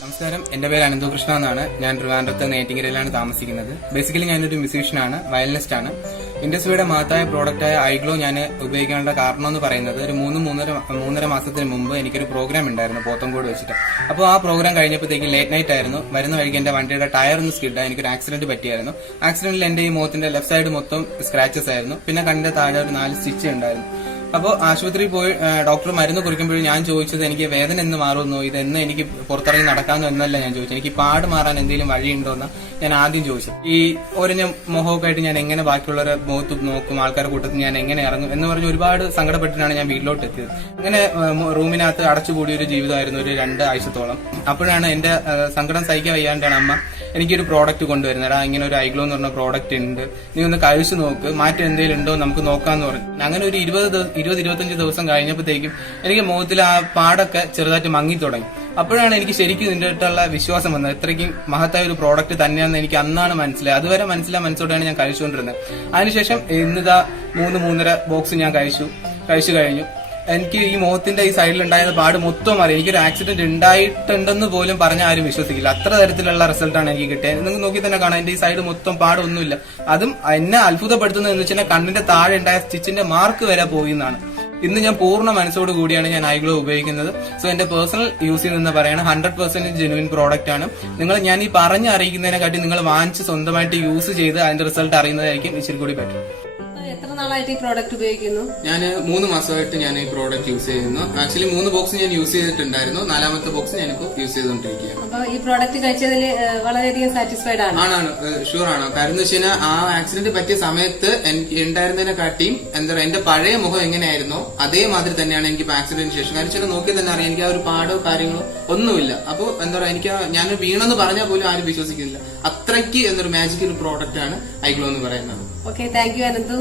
നമസ്കാരം, എന്റെ പേര് അനന്തകൃഷ്ണ എന്നാണ്. ഞാൻ ട്രിവാൻഡ്രത്ത് നെയ്റ്റിങ്ങരയിലാണ് താമസിക്കുന്നത്. ബേസിക്കലി ഞാനൊരു മ്യൂസീഷ്യനാണ്, വയലിനിസ്റ്റ് ആണ്. ഇൻഡസ്ട്രിയുടെ മഹത്തായ പ്രോഡക്റ്റായ ഐഗ്ലോ ഞാൻ ഉപയോഗിക്കാനുള്ള കാരണം എന്ന് പറയുന്നത് ഒരു മൂന്നര മാസത്തിന് മുമ്പ് എനിക്കൊരു പ്രോഗ്രാം ഉണ്ടായിരുന്നു പോത്തങ്കോട് വെച്ചിട്ട്. അപ്പോൾ ആ പ്രോഗ്രാം കഴിഞ്ഞപ്പോഴത്തേക്ക് ലേറ്റ് നൈറ്റ് ആയിരുന്നു. വരുന്ന വഴിക്ക് എന്റെ വണ്ടിയുടെ ടയർ ഒന്ന് സ്കിഡ്, എനിക്കൊരു ആക്സിഡന്റ് പറ്റിയായിരുന്നു. ആക്സിഡന്റിൽ എന്റെ ഈ മുഖത്തിന്റെ ലെഫ്റ്റ് സൈഡ് മൊത്തം സ്ക്രാച്ചസ് ആയിരുന്നു. പിന്നെ കണ്ണിന്റെ താഴെ ഒരു 4 സ്റ്റിച്ച് ഉണ്ടായിരുന്നു. അപ്പോൾ ആശുപത്രിയിൽ പോയി ഡോക്ടർ മരുന്ന് കുറിക്കുമ്പോഴും ഞാൻ ചോദിച്ചത് എനിക്ക് വേദന എന്ന് മാറുന്നു, ഇതെന്ന് എനിക്ക് പുറത്തിറങ്ങി നടക്കാമെന്നോ എന്നല്ല ഞാൻ ചോദിച്ചത്. എനിക്ക് പാട് മാറാൻ എന്തെങ്കിലും വഴിയുണ്ടോ എന്ന് ഞാൻ ആദ്യം ചോദിച്ചു. ഈ ഒരഞ്ഞ മുഖമൊക്കെ ആയിട്ട് ഞാൻ എങ്ങനെ ബാക്കിയുള്ളവരെ മുഖത്ത് നോക്കും, ആൾക്കാരുടെ കൂട്ടത്തിൽ ഞാൻ എങ്ങനെ ഇറങ്ങും എന്ന് പറഞ്ഞ് ഒരുപാട് സങ്കടപ്പെട്ടിട്ടാണ് ഞാൻ വീട്ടിലോട്ട് എത്തിയത്. അങ്ങനെ റൂമിനകത്ത് അടച്ചുകൂടിയ ഒരു ജീവിതമായിരുന്നു ഒരു 2 ആഴ്ചത്തോളം. അപ്പോഴാണ് എന്റെ സങ്കടം സഹിക്കാൻ വയ്യാണ്ടാണ് അമ്മ എനിക്കൊരു പ്രോഡക്റ്റ് കൊണ്ടുവരുന്നത്. ഇങ്ങനെ ഒരു ഐഗ്ലോ എന്ന് പറഞ്ഞ പ്രോഡക്റ്റ് ഉണ്ട്, നീ ഒന്ന് കഴിച്ചു നോക്ക്, മാറ്റം എന്തെങ്കിലും ഉണ്ടോ നമുക്ക് നോക്കാന്ന് പറഞ്ഞു. അങ്ങനെ ഒരു 20-25 ദിവസം കഴിഞ്ഞപ്പോഴത്തേക്കും എനിക്ക് മുഖത്തിൽ ആ പാടൊക്കെ ചെറുതായിട്ട് മങ്ങി തുടങ്ങി. അപ്പോഴാണ് എനിക്ക് ശരിക്കും ഇതിന്റെ അടുത്തുള്ള വിശ്വാസം വന്നത്. ഇത്രയ്ക്കും മഹത്തായ ഒരു പ്രോഡക്റ്റ് തന്നെയാണെന്ന് എനിക്ക് അന്നാണ് മനസ്സിലായത്. അതുവരെ മനസ്സിലോടെയാണ് ഞാൻ കഴിച്ചുകൊണ്ടിരുന്നത്. അതിനുശേഷം ഇന്നിതാ 3-3.5 ബോക്സ് ഞാൻ കഴിച്ചു കഴിഞ്ഞു. എനിക്ക് ഈ മുഖത്തിന്റെ ഈ സൈഡിലുണ്ടായ പാട് മൊത്തം അറിയാം. എനിക്കൊരു ആക്സിഡന്റ് ഉണ്ടായിട്ടുണ്ടെന്ന് പോലും പറഞ്ഞ ആരും വിശ്വസിക്കില്ല. അത്ര തരത്തിലുള്ള റിസൾട്ടാണ് എനിക്ക് കിട്ടിയത്. നിങ്ങൾക്ക് നോക്കി തന്നെ കാണാം, എന്റെ ഈ സൈഡ് മൊത്തം പാടൊന്നുമില്ല. അതും എന്നെ അത്ഭുതപ്പെടുത്തുന്നത് എന്ന് വെച്ചാൽ കണ്ണിന്റെ താഴെ ഉണ്ടായ സ്റ്റിച്ചിന്റെ മാർക്ക് വരെ പോയി എന്നാണ്. ഇന്ന് ഞാൻ പൂർണ്ണ മനസ്സോട് കൂടിയാണ് ഞാൻ ഐഗ്ലോ ഉപയോഗിക്കുന്നത്. സോ എന്റെ പേഴ്സണൽ യൂസിൽ നിന്ന് പറയാണ് 100% ജെനുവിൻ പ്രോഡക്റ്റ് ആണ്. ഞാൻ ഈ അറിയിക്കുന്നതിനെക്കാട്ടി നിങ്ങൾ വാങ്ങിച്ച് സ്വന്തമായിട്ട് യൂസ് ചെയ്ത് അതിന്റെ റിസൾട്ട് അറിയുന്നതായിരിക്കും ഇച്ചിരി കൂടി ബെറ്റർ. എത്ര നാളായിട്ട് ഈ പ്രോഡക്റ്റ് ഉപയോഗിക്കുന്നു? ഞാൻ 3 മാസമായിട്ട് ഞാൻ ഈ പ്രോഡക്റ്റ് യൂസ് ചെയ്യുന്നു. ആക്ച്വലി 3 ബോക്സ് ഞാൻ യൂസ് ചെയ്തിട്ടുണ്ടായിരുന്നു. 4ാമത്തെ ബോക്സ് ഞാനിപ്പോ യൂസ് ചെയ്തുകൊണ്ടിരിക്കുകയാണ്. അപ്പൊ ഈ പ്രോഡക്റ്റ് കഴിച്ചതിൽ വളരെയധികം സാറ്റിസ്ഫൈഡ് ആണ്? ആണ്, ഷുവർ ആണ്. കാരണം എന്ന് വെച്ചാൽ ആ ആക്സിഡന്റ് പറ്റിയ സമയത്ത് എനിക്ക് ഉണ്ടായിരുന്നതിനെക്കാട്ടിയും എന്റെ പഴയ മുഖം എങ്ങനെയായിരുന്നോ അതേമാതിരി തന്നെയാണ് എനിക്ക് ആക്സിഡന്റിന് ശേഷം. കാരണം വെച്ചാൽ നോക്കിയാൽ തന്നെ അറിയാം, എനിക്ക് ആ ഒരു പാടോ കാര്യങ്ങളോ ഒന്നുമില്ല. അപ്പൊ എനിക്ക് ഞാൻ വീണെന്ന് പറഞ്ഞാൽ പോലും ആരും വിശ്വസിക്കുന്നില്ല. അത്രയ്ക്ക് എന്നൊരു മാജിക്കൽ പ്രോഡക്റ്റ് ആണ് ഐഗ്ലോ എന്ന് പറയുന്നത്. Okay, thank you Ananthu.